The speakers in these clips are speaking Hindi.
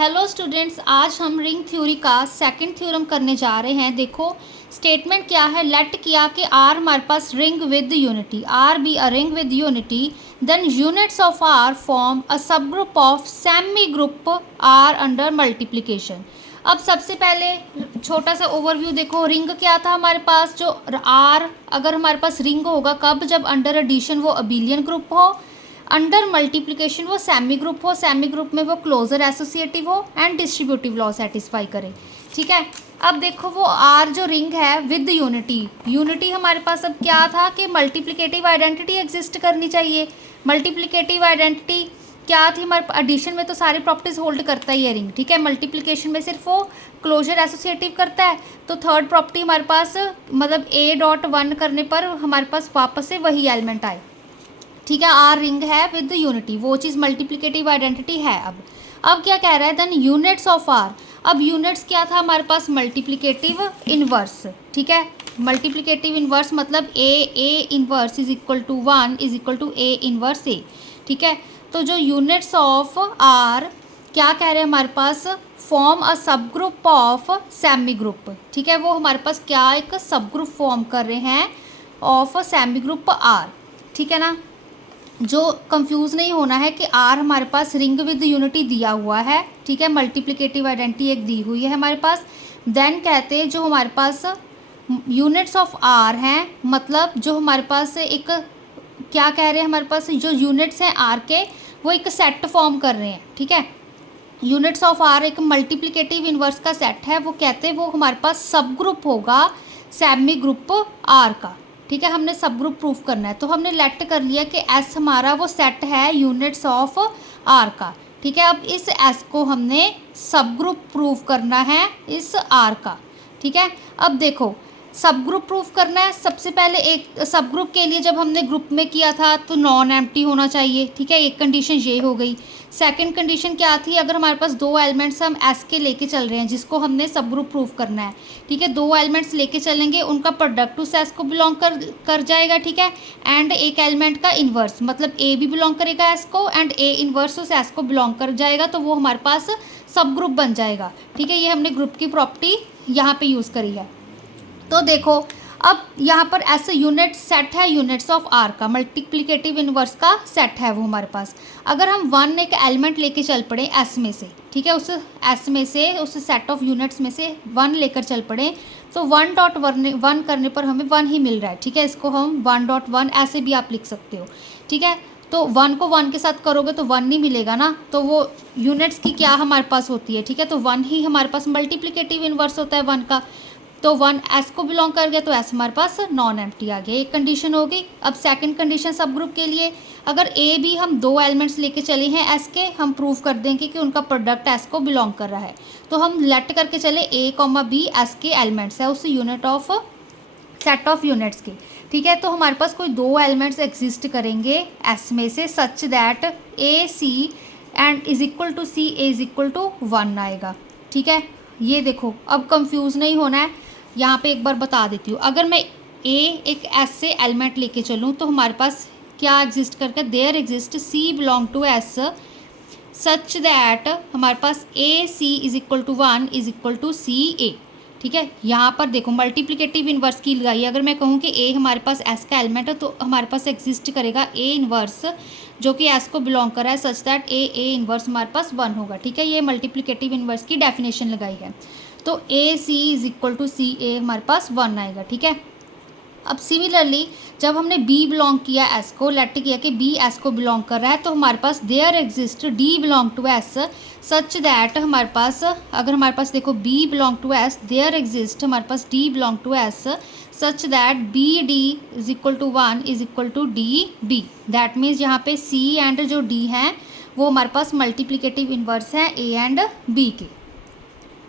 हेलो स्टूडेंट्स, आज हम रिंग थ्योरी का सेकंड थ्योरम करने जा रहे हैं। देखो स्टेटमेंट क्या है, लेट किया कि आर हमारे पास ring with unity, R be a ring with unity, then units of R form a sub group of semi group R under multiplication. अब सबसे पहले छोटा सा ओवरव्यू देखो, रिंग क्या था हमारे पास, जो आर अगर हमारे पास रिंग होगा कब, जब अंडर एडिशन वो अबिलियन ग्रुप हो, अंडर मल्टीप्लिकेशन वो सेमी ग्रुप हो, सेमी ग्रुप में वो क्लोजर एसोसिएटिव हो एंड डिस्ट्रीब्यूटिव लॉ सेटिस्फाई करे। ठीक है, अब देखो वो आर जो रिंग है विद यूनिटी, यूनिटी हमारे पास अब क्या था कि मल्टीप्लिकेटिव आइडेंटिटी एग्जिस्ट करनी चाहिए। मल्टीप्लिकेटिव आइडेंटिटी क्या थी हमारे, एडिशन में तो सारी प्रॉपर्टीज होल्ड करता ही है रिंग, ठीक है, मल्टीप्लिकेशन में सिर्फ वो क्लोजर एसोसिएटिव करता है। तो थर्ड प्रॉपर्टी हमारे पास मतलब ए डॉट वन करने पर हमारे पास वापस से वही एलिमेंट आए। ठीक है, आर रिंग है विद यूनिटी, वो चीज़ मल्टीप्लिकेटिव आइडेंटिटी है। अब क्या कह रहा है, देन यूनिट्स ऑफ आर। अब यूनिट्स क्या था हमारे पास, मल्टीप्लिकेटिव इनवर्स। ठीक है, मल्टीप्लिकेटिव इनवर्स मतलब A inverse is equal to one is equal to A inverse A. ठीक है, तो जो यूनिट्स ऑफ आर क्या कह रहे हैं हमारे पास, form a sub group of semi group. ठीक है, वो हमारे पास क्या एक सब ग्रुप फॉर्म कर रहे हैं ऑफ सेमी ग्रुप आर। ठीक है ना, जो कंफ्यूज नहीं होना है कि आर हमारे पास रिंग विद यूनिटी दिया हुआ है। ठीक है, मल्टीप्लिकेटिव आइडेंटिटी एक दी हुई है हमारे पास। देन कहते हैं जो हमारे पास यूनिट्स ऑफ आर हैं, मतलब जो हमारे पास एक क्या कह रहे हैं, हमारे पास जो यूनिट्स हैं आर के वो एक सेट फॉर्म कर रहे हैं। ठीक है, यूनिट्स ऑफ आर एक मल्टीप्लिकेटिव इनवर्स का सेट है, वो कहते हैं वो हमारे पास सब ग्रुप होगा सेमी ग्रुप आर का। ठीक है, हमने सब ग्रुप प्रूफ करना है, तो हमने लेट कर लिया कि एस हमारा वो सेट है यूनिट्स ऑफ आर का। ठीक है, अब इस एस को हमने सब ग्रुप प्रूफ करना है इस आर का। ठीक है, अब देखो सब ग्रुप प्रूफ करना है, सबसे पहले एक सब ग्रुप के लिए जब हमने ग्रुप में किया था तो नॉन एम्प्टी होना चाहिए। ठीक है, एक कंडीशन ये हो गई। सेकंड कंडीशन क्या थी, अगर हमारे पास दो एलिमेंट्स हम एस के लेके चल रहे हैं जिसको हमने सब ग्रुप प्रूफ करना है। ठीक है, दो एलिमेंट्स लेके चलेंगे, उनका प्रोडक्ट उस एस को बिलोंग कर जाएगा। ठीक है, एंड एक एलिमेंट का इन्वर्स मतलब ए भी बिलोंग करेगा एस को एंड ए इन्वर्स उस एस को बिलोंग कर जाएगा, तो वो हमारे पास सब ग्रुप बन जाएगा। ठीक है, ये हमने ग्रुप की प्रॉपर्टी यहाँ पे यूज़ करी है। तो देखो अब यहाँ पर ऐसे यूनिट सेट है यूनिट्स ऑफ आर का, मल्टीप्लिकेटिव इनवर्स का सेट है वो हमारे पास। अगर हम वन एक एलिमेंट लेके चल पड़े एस में से, ठीक है, उस एस में से उस सेट ऑफ यूनिट्स में से वन लेकर चल पड़े, तो वन डॉट वन करने पर हमें वन ही मिल रहा है। ठीक है, इसको हम वन डॉट वन ऐसे भी आप लिख सकते हो। ठीक है, तो वन को वन के साथ करोगे तो वन नहीं मिलेगा ना, तो वो यूनिट्स की क्या हमारे पास होती है। ठीक है, तो वन ही हमारे पास मल्टीप्लिकेटिव इनवर्स होता है वन का, तो वन एस को बिलोंग कर गया तो एस हमारे पास नॉन एम्प्टी आ गया। एक कंडीशन हो गई। अब सेकंड कंडीशन सब ग्रुप के लिए, अगर ए बी हम दो एलिमेंट्स लेके चले हैं एस के, हम प्रूव कर देंगे कि उनका प्रोडक्ट एस को बिलोंग कर रहा है, तो हम लेट करके चले ए कॉमा बी एस के एलिमेंट्स है उस unit of set of units के। ठीक है, तो हमारे पास कोई दो एलिमेंट्स एग्जिस्ट करेंगे एस में से such that A C and is equal to C A is equal to one आएगा। ठीक है, ये देखो अब कंफ्यूज नहीं होना है, यहाँ पे एक बार बता देती हूँ। अगर मैं ए एक एस से एलिमेंट लेके चलूँ तो हमारे पास क्या एग्जिस्ट करके, there exist C belong to S such that हमारे पास A C is equal to one is equal to C A. ठीक है, यहाँ पर देखो मल्टीप्लिकेटिव इनवर्स की लगाई, अगर मैं कहूँ कि ए हमारे पास एस का एलिमेंट है तो हमारे पास एग्जिस्ट करेगा ए इनवर्स जो कि एस को बिलोंग कर रहा है सच दैट ए इनवर्स हमारे पास वन होगा। ठीक है, ये मल्टीप्लिकेटिव इनवर्स की डेफिनेशन लगाई है, तो ए C is equal to C ए हमारे पास वन आएगा। ठीक है, अब सिमिलरली जब हमने बी बिलोंग किया एस को, लेट किया कि बी एस को बिलोंग कर रहा है, तो हमारे पास there exist D belong to S such that हमारे पास, अगर हमारे पास देखो B belong to S, there exist हमारे पास D belong to S such that B D is equal to one is equal to D B. That means यहाँ पे सी एंड जो डी हैं वो हमारे पास मल्टीप्लिकेटिव इनवर्स हैं ए एंड बी के।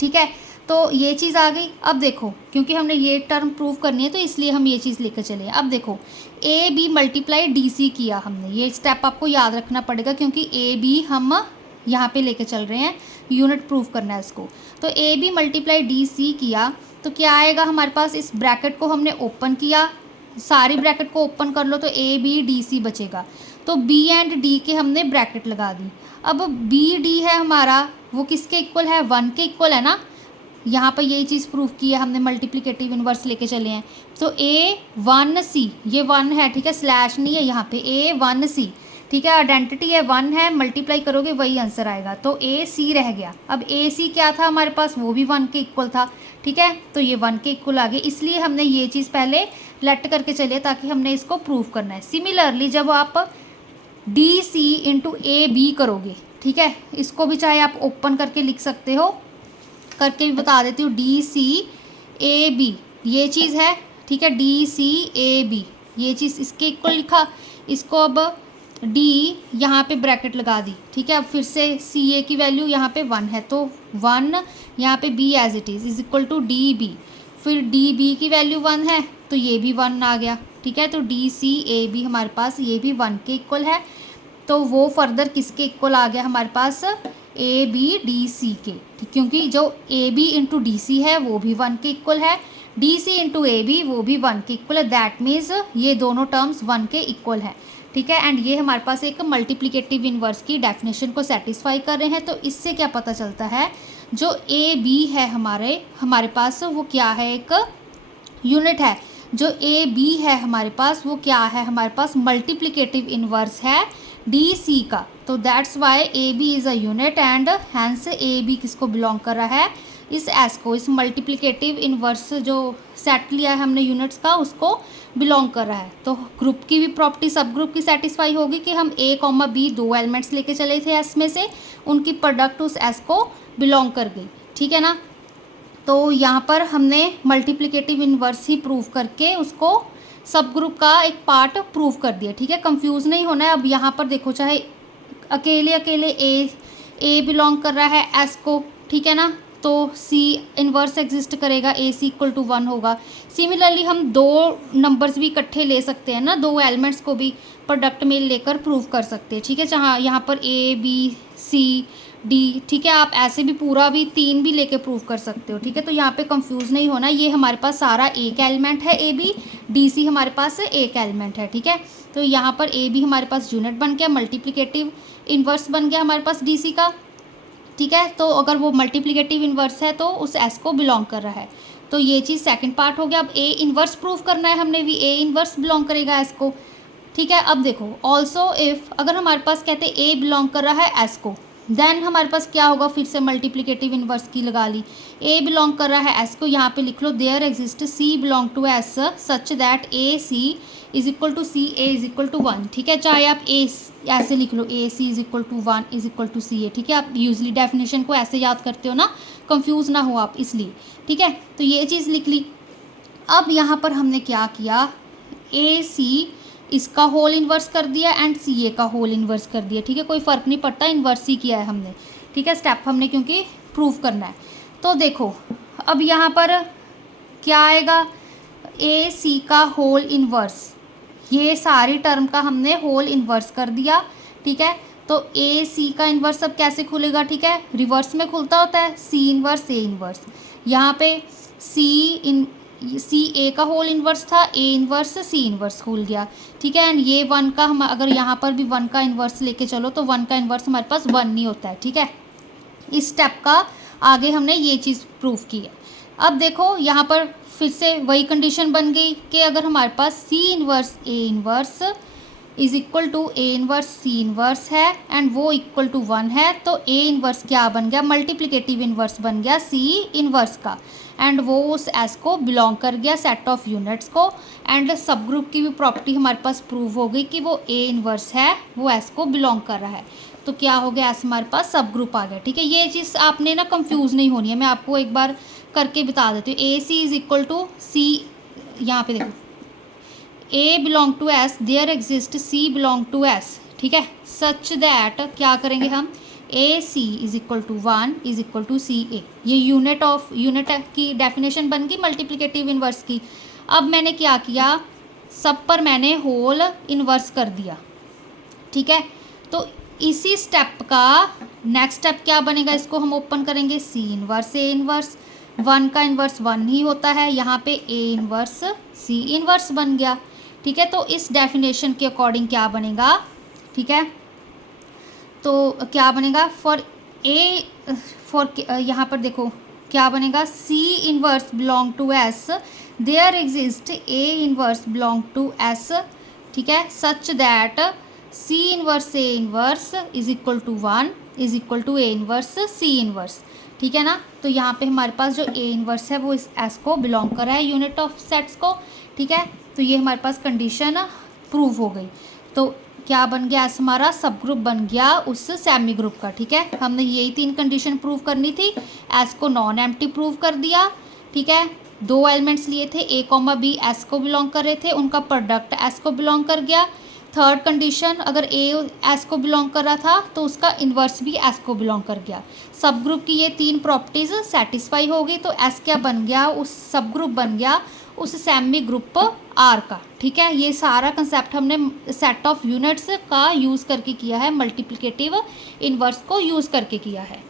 ठीक है, तो ये चीज़ आ गई। अब देखो क्योंकि हमने ये टर्म प्रूव करनी है तो इसलिए हम ये चीज़ लेकर चले। अब देखो A B multiply D C किया हमने, ये स्टेप आपको याद रखना पड़ेगा क्योंकि ए बी हम यहाँ पे लेके चल रहे हैं, यूनिट प्रूव करना है इसको। तो A B multiply D C किया तो क्या आएगा हमारे पास, इस ब्रैकेट को हमने ओपन किया, सारी ब्रैकेट को ओपन कर लो तो ए बी डी सी बचेगा, तो बी एंड डी के हमने ब्रैकेट लगा दी। अब बी डी है हमारा वो किसके इक्वल है, 1 के इक्वल है ना। यहाँ पर यही चीज़ प्रूफ की है हमने, मल्टीप्लिकेटिव इन्वर्स लेके चले हैं। तो A1C ये 1 है, ठीक है, स्लैश नहीं है यहाँ पे, A1C, ठीक है, आइडेंटिटी है 1 है, मल्टीप्लाई करोगे वही आंसर आएगा। तो AC रह गया। अब AC क्या था हमारे पास, वो भी 1 के इक्वल था, ठीक है, तो ये 1 के इक्वल आ गए, इसलिए हमने ये चीज़ पहले लेट करके चले ताकि हमने इसको प्रूव करना है। सिमिलरली जब आप DC इंटू AB करोगे, ठीक है, इसको भी चाहे आप ओपन करके लिख सकते हो, करके भी बता देती हूँ, DCAB ये चीज़ है, ठीक है, DCAB ये चीज़ इसके इक्वल लिखा, इसको अब D यहाँ पे ब्रैकेट लगा दी, ठीक है। अब फिर से CA की वैल्यू यहाँ पे 1 है, तो 1 यहाँ पे B as it is equal to DB, फिर DB की वैल्यू 1 है तो ये भी 1 आ गया, ठीक है। तो DCAB हमारे पास ये भी 1 के इक्वल है, तो वो फर्दर किसके इक्वल आ गया हमारे पास, ABDC के, क्योंकि जो AB इंटू DC है वो भी 1 के इक्वल है, DC इंटू AB वो भी 1 के इक्वल है, दैट मीन्स ये दोनों टर्म्स 1 के इक्वल है, ठीक है। एंड ये हमारे पास एक मल्टीप्लिकेटिव इन्वर्स की डेफिनेशन को सेटिस्फाई कर रहे हैं। तो इससे क्या पता चलता है, जो AB है हमारे पास वो क्या है, एक यूनिट है। जो AB है हमारे पास वो क्या है, हमारे पास मल्टीप्लिकेटिव इन्वर्स है DC का। तो that's why AB is a unit and hence AB किसको बिलोंग कर रहा है, इस S को, इस मल्टीप्लिकेटिव इन्वर्स जो सेट लिया है हमने यूनिट्स का उसको बिलोंग कर रहा है। तो ग्रुप की भी प्रॉपर्टी सब ग्रुप की सेटिस्फाई होगी कि हम A, B दो एलिमेंट्स लेके चले थे S में से, उनकी प्रोडक्ट उस S को बिलोंग कर गई, ठीक है ना। तो यहाँ पर हमने मल्टीप्लिकेटिव इन्वर्स ही प्रूव करके उसको सब ग्रुप का एक पार्ट प्रूव कर दिया, ठीक है। कंफ्यूज नहीं होना है। अब यहाँ पर देखो, चाहे अकेले A बिलोंग कर रहा है S को, ठीक है ना, तो C इन्वर्स एग्जिस्ट करेगा, AC इक्वल टू 1 होगा। सिमिलरली हम दो नंबर्स भी इकट्ठे ले सकते हैं ना, दो एलिमेंट्स को भी प्रोडक्ट में लेकर प्रूव कर सकते हैं, ठीक है। जहाँ यहाँ पर ABCD, ठीक है, आप ऐसे भी पूरा भी 3 भी लेके प्रूव कर सकते हो, ठीक है। तो यहाँ पे कंफ्यूज नहीं होना, ये हमारे पास सारा एक एलिमेंट है ABDC हमारे पास एक एलिमेंट है, ठीक है। तो यहाँ पर AB हमारे पास यूनिट बन गया, मल्टीप्लिकेटिव इन्वर्स बन गया हमारे पास DC का, ठीक है। तो अगर वो मल्टीप्लिकेटिव इन्वर्स है तो उस S को बिलोंग कर रहा है। तो ये चीज़ सेकंड पार्ट हो गया। अब A इन्वर्स प्रूफ करना है हमने भी, A इन्वर्स बिलोंग करेगा S को, ठीक है। अब देखो, ऑल्सो इफ़ अगर हमारे पास कहते हैं A बिलोंग कर रहा है S को, देन हमारे पास क्या होगा, फिर से मल्टीप्लिकेटिव इन्वर्स की लगा ली, A बिलोंग कर रहा है S को, यहाँ पे लिख लो there exist C belong to S such that AC is equal to CA is equal to 1, ठीक है। चाहे आप A ऐसे लिख लो, AC is equal to 1 is equal to CA, ठीक है। आप यूजली डेफिनेशन को ऐसे याद करते हो ना, कंफ्यूज ना हो आप इसलिए, ठीक है। तो ये चीज़ लिख ली। अब यहाँ पर हमने क्या किया, AC इसका होल इन्वर्स कर दिया एंड CA का होल इन्वर्स कर दिया, ठीक है। कोई फ़र्क नहीं पड़ता, इन्वर्स ही किया है हमने, ठीक है। स्टेप हमने क्योंकि प्रूव करना है। तो देखो अब यहाँ पर क्या आएगा, AC का होल इन्वर्स, ये सारी टर्म का हमने होल इन्वर्स कर दिया, ठीक है। तो AC का इन्वर्स अब कैसे खुलेगा, ठीक है, रिवर्स में खुलता होता है, C इन्वर्स A इन्वर्स, यहाँ पे CA का होल इन्वर्स था, A इन्वर्स C इन्वर्स खुल गया, ठीक है। एंड ये 1 का हम अगर यहाँ पर भी 1 का इन्वर्स लेके चलो तो 1 का इन्वर्स हमारे पास 1 नहीं होता है, ठीक है। इस स्टेप का आगे हमने ये चीज़ प्रूफ की है। अब देखो यहाँ पर फिर से वही कंडीशन बन गई कि अगर हमारे पास C inverse A inverse is equal to A inverse C inverse है एंड वो इक्वल टू 1 है, तो A इन्वर्स क्या बन गया, मल्टीप्लिकेटिव इन्वर्स बन गया C इन्वर्स का, एंड वो उस S को बिलोंग कर गया सेट ऑफ यूनिट्स को। एंड सब ग्रुप की भी प्रॉपर्टी हमारे पास प्रूव हो गई कि वो A इन्वर्स है, वो S को बिलोंग कर रहा है। तो क्या हो गया, S हमारे पास सब ग्रुप आ गया, ठीक है। ये चीज़ आपने ना कंफ्यूज नहीं होनी है, मैं आपको एक बार करके बता देती हूँ। AC is equal to C, यहाँ पे देखो A belong to S, there exist C belong to S, ठीक है, सच दैट क्या करेंगे हम, AC is equal to 1 is equal to CA, ये यूनिट की डेफिनेशन बन गई मल्टीप्लिकेटिव इन्वर्स की। अब मैंने क्या किया, सब पर मैंने होल इन्वर्स कर दिया, ठीक है। तो इसी स्टेप का नेक्स्ट स्टेप क्या बनेगा, इसको हम ओपन करेंगे, C इन्वर्स A इन्वर्स, 1 का इन्वर्स 1 ही होता है, यहाँ पे A इन्वर्स C इन्वर्स बन गया, ठीक है। तो इस डेफिनेशन के अकॉर्डिंग क्या बनेगा, ठीक है, तो क्या बनेगा, फॉर ए फॉर यहाँ पर देखो क्या बनेगा, C inverse belong to S, there exist A inverse belong to S, ठीक है, such that C inverse A inverse is equal to 1 is equal to A inverse C inverse, ठीक है ना। तो यहाँ पे हमारे पास जो ए इनवर्स है वो इस एस को बिलोंग कर रहा है, यूनिट ऑफ सेट्स को, ठीक है। तो ये हमारे पास कंडीशन प्रूव हो गई। तो क्या बन गया, एस हमारा सब ग्रुप बन गया उस सेमी ग्रुप का, ठीक है। हमने यही 3 कंडीशन प्रूव करनी थी। एस को नॉन एम्प्टी प्रूव कर दिया, ठीक है। 2 एलिमेंट्स लिए थे, ए कॉमा बी एस को बिलोंग कर रहे थे, उनका प्रोडक्ट एस को बिलोंग कर गया। थर्ड कंडीशन, अगर ए एस को बिलोंग कर रहा था तो उसका इन्वर्स भी एस को बिलोंग कर गया। सब ग्रुप की ये 3 प्रॉपर्टीज़ सेटिस्फाई हो गई, तो एस क्या बन गया, उस सब ग्रुप बन गया उस सेमी ग्रुप आर का, ठीक है। ये सारा कंसेप्ट हमने सेट ऑफ यूनिट्स का यूज़ करके किया है, मल्टीप्लिकेटिव इन्वर्स को यूज़ करके किया है।